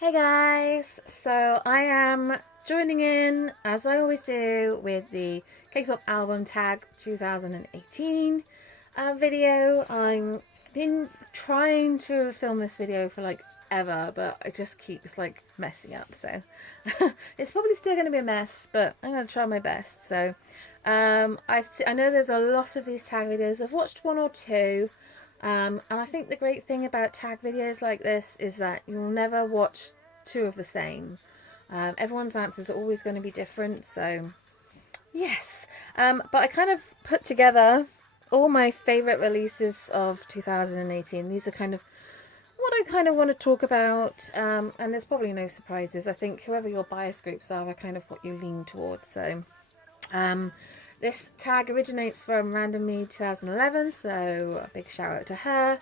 Hey guys, so I am joining in as I always do with the K-pop album tag 2018 video. I've been trying to film this video for like ever, but it just keeps like messing up. So it's probably still going to be a mess, but I'm going to try my best. So I know there's a lot of these tag videos. I've watched one or two. And I think the great thing about tag videos like this is that you'll never watch two of the same. Everyone's answers are always going to be different, so yes. But I kind of put together all my favourite releases of 2018. These are kind of what I kind of want to talk about, and there's probably no surprises. I think whoever your bias groups are kind of what you lean towards. So this tag originates from Randomly 2011, so a big shout out to her.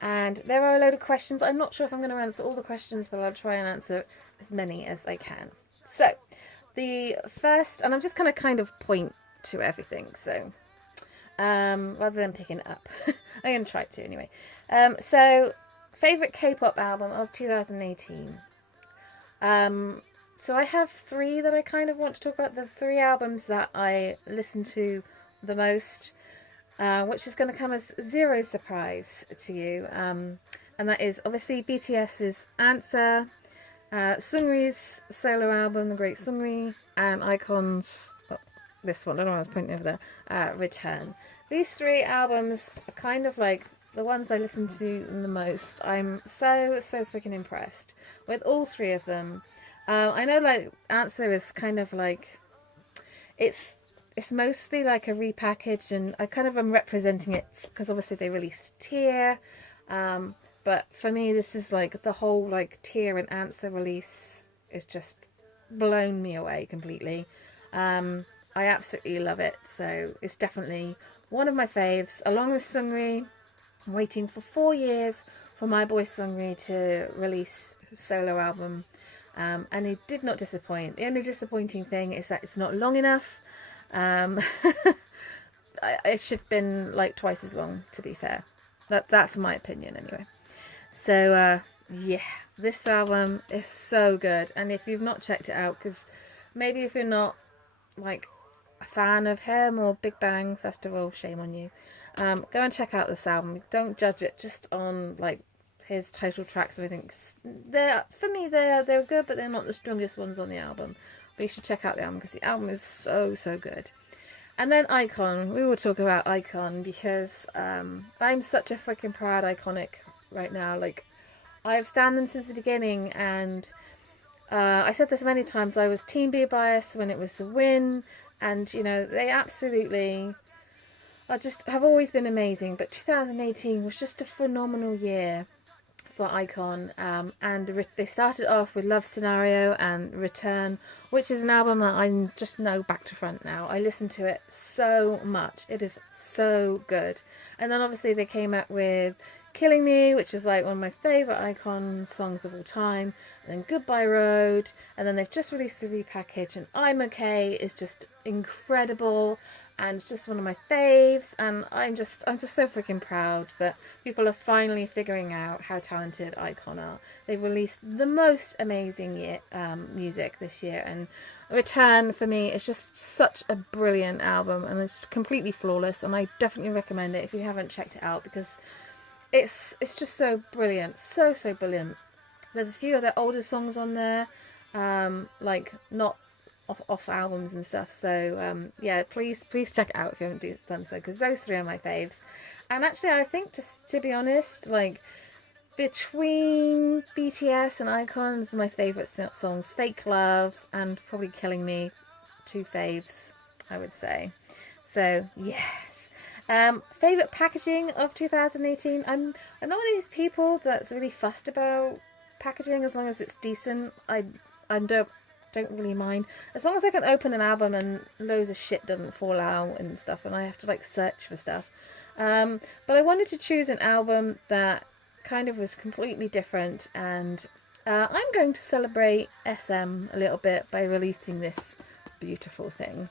And there are a load of questions. I'm not sure if I'm going to answer all the questions, but I'll try and answer as many as I can. So the first, and I'm just going to kind of point to everything, so rather than picking it up. I'm going to try to anyway. So favourite K-pop album of 2018. So I have three that I kind of want to talk about. The three albums that I listen to the most, which is going to come as zero surprise to you. And that is obviously BTS's Answer, Seungri's solo album, The Great Seungri, and Icon's, this one, I don't know why I was pointing over there, Return. These three albums are kind of like the ones I listen to the most. I'm so freaking impressed with all three of them. I know like Answer is kind of like, it's mostly like a repackage, and I kind of am representing it because obviously they released Tear, but for me this is like the whole like Tear and Answer release is just blown me away completely. I absolutely love it, so it's definitely one of my faves, along with Seungri. I'm waiting for 4 years for my boy Seungri to release his solo album. And he did not disappoint. The only disappointing thing is that it's not long enough. It should have been like twice as long, to be fair. That's my opinion anyway. So yeah, this album is so good. And if you've not checked it out, because maybe if you're not like a fan of him or Big Bang Festival, shame on you. Go and check out this album. Don't judge it just on like his title tracks. I think they're, for me, they're good, but they're not the strongest ones on the album. But you should check out the album because the album is so good. And then Icon, we will talk about Icon because I'm such a freaking proud Iconic right now. Like, I've stand them since the beginning, and I said this many times. I was Team B bias when it was the win, and you know they absolutely just have always been amazing. But 2018 was just a phenomenal year for Icon, and they started off with Love Scenario and Return, which is an album that I just know back to front now. I listen to it so much. It is so good. And then obviously they came out with Killing Me, which is like one of my favourite Icon songs of all time, and then Goodbye Road, and then they've just released the repackage, and I'm Okay is just incredible, and it's just one of my faves, and I'm just so freaking proud that people are finally figuring out how talented Icon are. They've released the most amazing music this year, and Return for me is just such a brilliant album, and it's completely flawless, and I definitely recommend it if you haven't checked it out because it's just so brilliant, so brilliant. There's a few of their older songs on there, like not off albums and stuff. So yeah, please check it out if you haven't done so, because those three are my faves. And actually, I think to be honest, like between BTS and Icons, my favorite songs, Fake Love and probably Killing Me, two faves, I would say. So yes. Favorite packaging of 2018. I'm not one of these people that's really fussed about packaging as long as it's decent. I don't really mind as long as I can open an album and loads of shit doesn't fall out and stuff, and I have to like search for stuff. But I wanted to choose an album that kind of was completely different, and I'm going to celebrate SM a little bit by releasing this beautiful thing.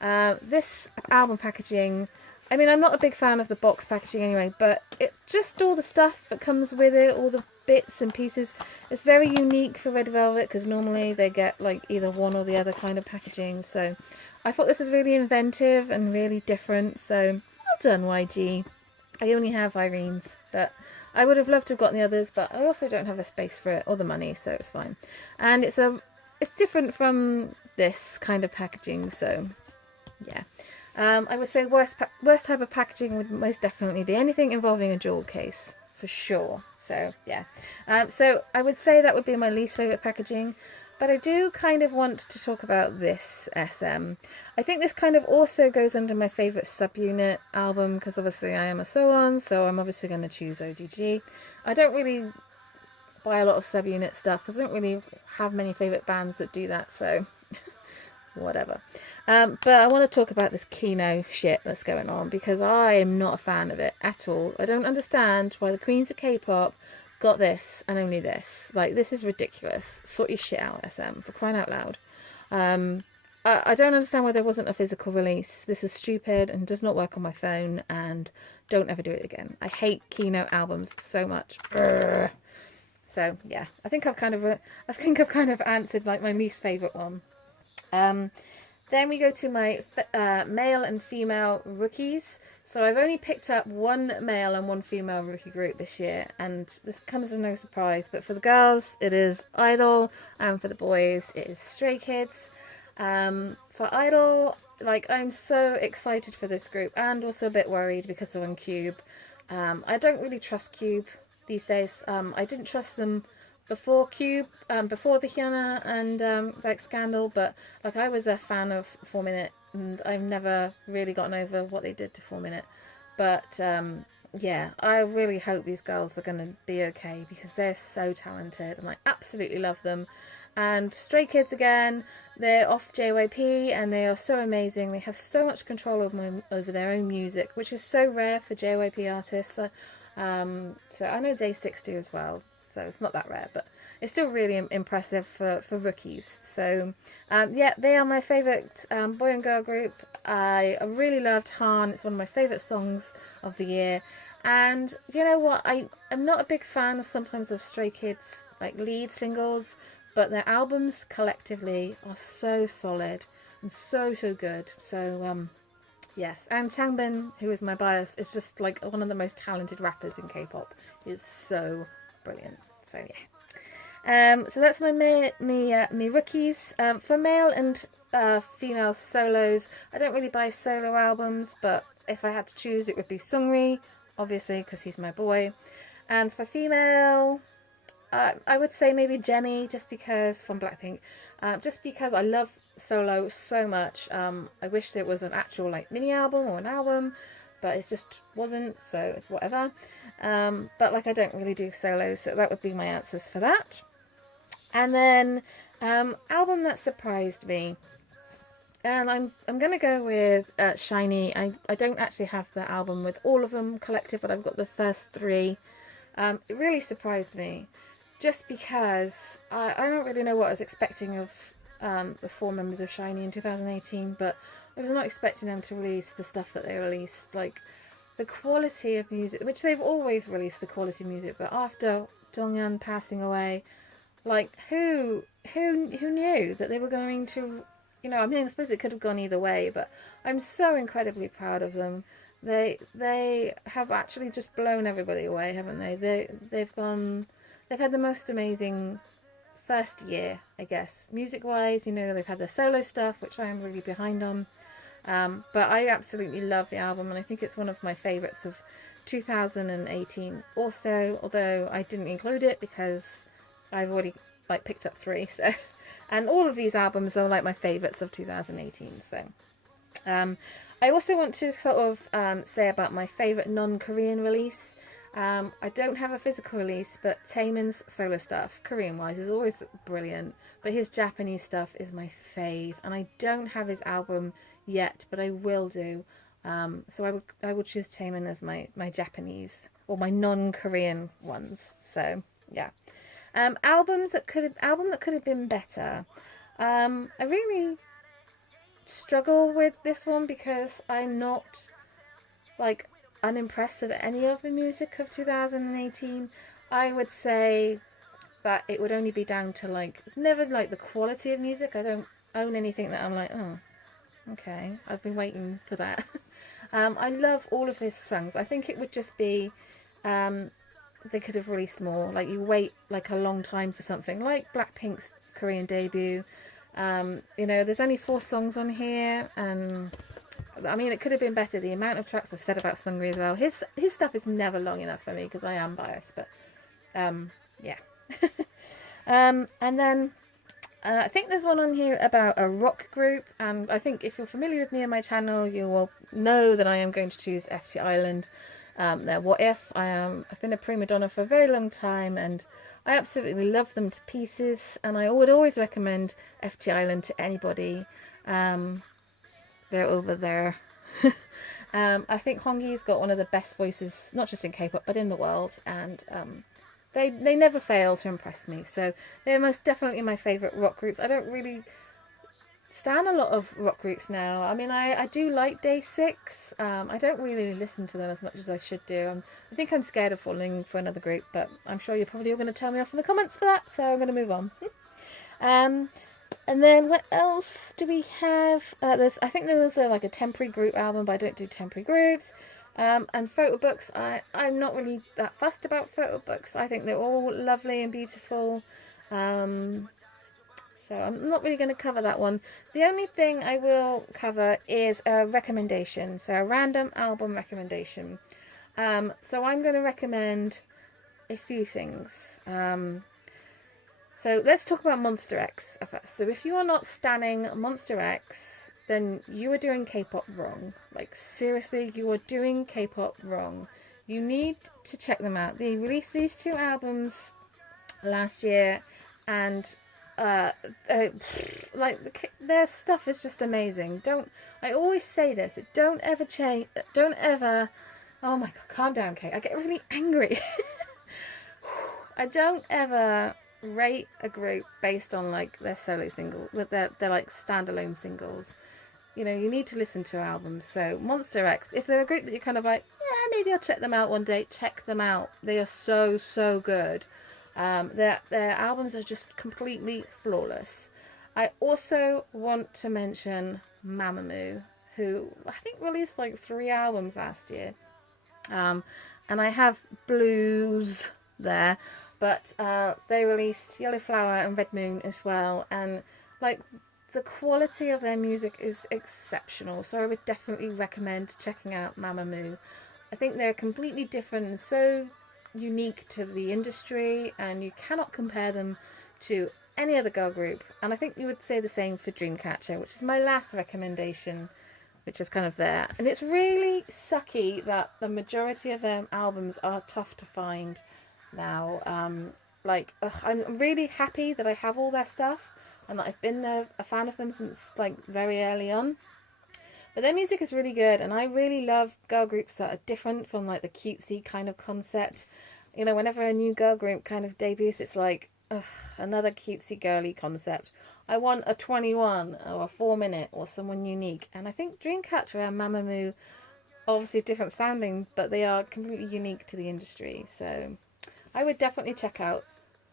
This album packaging, I mean, I'm not a big fan of the box packaging anyway, but it just all the stuff that comes with it, all the bits and pieces. It's very unique for Red Velvet because normally they get like either one or the other kind of packaging. So I thought this was really inventive and really different. So well done, YG. I only have Irene's, but I would have loved to have gotten the others, but I also don't have the space for it or the money, so it's fine. And it's different from this kind of packaging, so yeah. I would say worst type of packaging would most definitely be anything involving a jewel case, for sure. So yeah. So I would say that would be my least favourite packaging. But I do kind of want to talk about this SM. I think this kind of also goes under my favourite Subunit album because obviously I am a Soon, so I'm obviously going to choose ODG. I don't really buy a lot of Subunit stuff because I don't really have many favourite bands that do that, so whatever. But I want to talk about this Kino shit that's going on because I am not a fan of it at all. I don't understand why the queens of K-pop got this and only this. Like, this is ridiculous. Sort your shit out, SM, for crying out loud. I don't understand why there wasn't a physical release. This is stupid and does not work on my phone, and don't ever do it again. I hate Kino albums so much. Brr. So yeah, I think I've kind of answered like my least favourite one. Then we go to my male and female rookies. So I've only picked up one male and one female rookie group this year, and this comes as no surprise. But for the girls, it is Idol, and for the boys, it is Stray Kids. For Idol, like, I'm so excited for this group, and also a bit worried because they're on Cube. I don't really trust Cube these days. I didn't trust them before Cube, before the Hyuna and like scandal, but like I was a fan of 4 Minute, and I've never really gotten over what they did to 4 Minute. But yeah, I really hope these girls are going to be okay because they're so talented and I absolutely love them. And Stray Kids again, they're off JYP and they are so amazing. They have so much control over their own music, which is so rare for JYP artists. So I know Day6 do as well, so it's not that rare, but it's still really impressive for rookies. So yeah, they are my favourite boy and girl group. I really loved Han. It's one of my favourite songs of the year. And you know what, I'm not a big fan of sometimes of Stray Kids like lead singles, but their albums collectively are so solid and so good. So yes, and Changbin, who is my bias, is just like one of the most talented rappers in K-pop. He's so brilliant. So yeah. So that's my me rookies. For male and female solos, I don't really buy solo albums, but if I had to choose, it would be Seungri, obviously, because he's my boy. And for female, I would say maybe Jennie, just because, from Blackpink, just because I love solo so much. I wish it was an actual like mini album or an album, but it just wasn't, so it's whatever. But like I don't really do solos, so that would be my answers for that. And then album that surprised me, and I'm gonna go with SHINee. I don't actually have the album with all of them collected, but I've got the first 3. It really surprised me, just because I don't really know what I was expecting of the 4 members of SHINee in 2018, but I was not expecting them to release the stuff that they released. Like, the quality of music, which they've always released the quality of music, but after Donghyun passing away, like, who knew that they were going to, you know, I mean, I suppose it could have gone either way, but I'm so incredibly proud of them. They have actually just blown everybody away, haven't they? They've had the most amazing first year, I guess. Music-wise, you know, they've had their solo stuff, which I am really behind on. But I absolutely love the album, and I think it's one of my favourites of 2018 also, although I didn't include it because I've already like picked up 3. So, and all of these albums are like my favourites of 2018. So I also want to sort of say about my favourite non-Korean release. I don't have a physical release, but Taemin's solo stuff, Korean-wise, is always brilliant. But his Japanese stuff is my fave, and I don't have his album yet, but I will do. So I would choose Taemin as my Japanese or my non-Korean ones. So yeah, album that could have been better. I really struggle with this one because I'm not like unimpressed with any of the music of 2018. I would say that it would only be down to like, it's never like the quality of music. I don't own anything that I'm like, oh, okay, I've been waiting for that. I love all of his songs. I think it would just be, they could have released more. Like, you wait like a long time for something like Blackpink's Korean debut. You know, there's only 4 songs on here, and I mean, it could have been better. The amount of tracks I've said about Sungri as well. His stuff is never long enough for me because I am biased, but yeah. And then I think there's one on here about a rock group, and I think if you're familiar with me and my channel, you will know that I am going to choose FT Island. Their What If. I've been a prima donna for a very long time, and I absolutely love them to pieces, and I would always recommend FT Island to anybody. They're over there. I think Hongi's got one of the best voices, not just in K-pop, but in the world, and they never fail to impress me. So they're most definitely my favourite rock groups. I don't really stand a lot of rock groups now. I mean, I do like Day 6. I don't really listen to them as much as I should do. I think I'm scared of falling for another group, but I'm sure you're probably all going to tell me off in the comments for that, so I'm going to move on. And then what else do we have? I think there was like a temporary group album, but I don't do temporary groups. And photo books, I'm not really that fussed about photo books. I think they're all lovely and beautiful. So I'm not really going to cover that one. The only thing I will cover is a recommendation. So a random album recommendation. So I'm going to recommend a few things. So let's talk about Monster X first. So if you are not standing Monster X, then you are doing K-pop wrong. Like, seriously, you are doing K-pop wrong. You need to check them out. They released these 2 albums last year, and like, their stuff is just amazing. I always say this, don't ever, oh my god, calm down, Kate, I get really angry. I don't ever rate a group based on like their solo single, they're like standalone singles. You know, you need to listen to albums. So Monster X, if they're a group that you're kind of like, yeah, maybe I'll check them out one day, check them out. They are so good. Their albums are just completely flawless. I also want to mention Mamamoo, who I think released like 3 albums last year. And I have Blues there, but they released Yellow Flower and Red Moon as well, and like, the quality of their music is exceptional, so I would definitely recommend checking out Mamamoo. I think they're completely different and so unique to the industry, and you cannot compare them to any other girl group. And I think you would say the same for Dreamcatcher, which is my last recommendation, which is kind of there. And it's really sucky that the majority of their albums are tough to find now. I'm really happy that I have all their stuff, and that I've been a fan of them since like very early on. But their music is really good, and I really love girl groups that are different from like the cutesy kind of concept. You know, whenever a new girl group kind of debuts, it's like, ugh, another cutesy girly concept. I want a 21 or a 4-minute or someone unique. And I think Dreamcatcher and Mamamoo, obviously different sounding, but they are completely unique to the industry. So I would definitely check out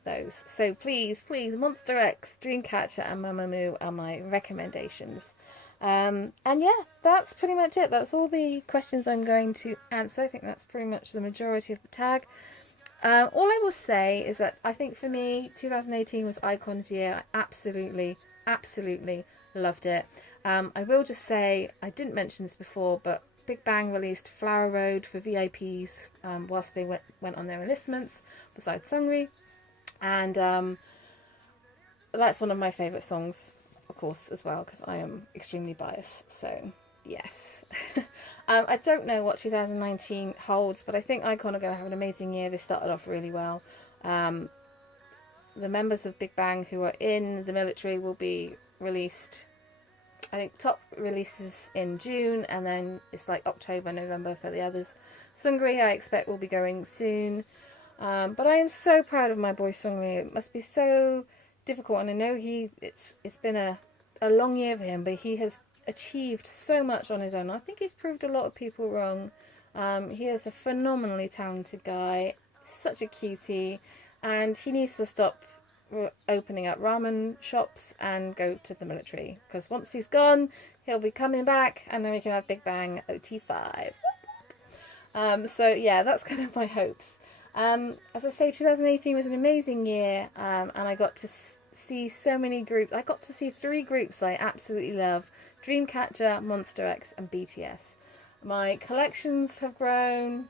those. So please, Monster X, Dreamcatcher and Mamamoo are my recommendations. And yeah, that's pretty much it. That's all the questions I'm going to answer. I think that's pretty much the majority of the tag. All I will say is that I think for me, 2018 was Icon's year. I absolutely loved it. I will just say, I didn't mention this before, but Big Bang released Flower Road for VIPs whilst they went on their enlistments, besides Sungri. And that's one of my favourite songs, of course, as well, because I am extremely biased. So, yes. I don't know what 2019 holds, but I think Icon are going to have an amazing year. They started off really well. The members of Big Bang who are in the military will be released, I think top releases in June, and then it's like October, November for the others. Sungri, I expect, will be going soon. But I am so proud of my boy Sungri. It must be so difficult, and I know it's been a long year for him, but he has achieved so much on his own. I think he's proved a lot of people wrong. He is a phenomenally talented guy, such a cutie, and he needs to stop opening up ramen shops and go to the military, because once he's gone, he'll be coming back, and then we can have Big Bang OT5. So yeah, that's kind of my hopes. As I say, 2018 was an amazing year, and I got to see so many groups. I got to see 3 groups that I absolutely love: Dreamcatcher, Monster X, and BTS. My collections have grown.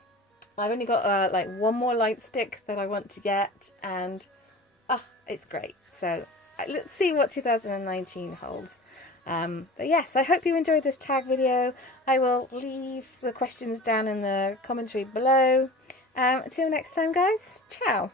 I've only got like one more light stick that I want to get, and it's great. So let's see what 2019 holds. But yes, I hope you enjoyed this tag video. I will leave the questions down in the commentary below. Until next time, guys. Ciao.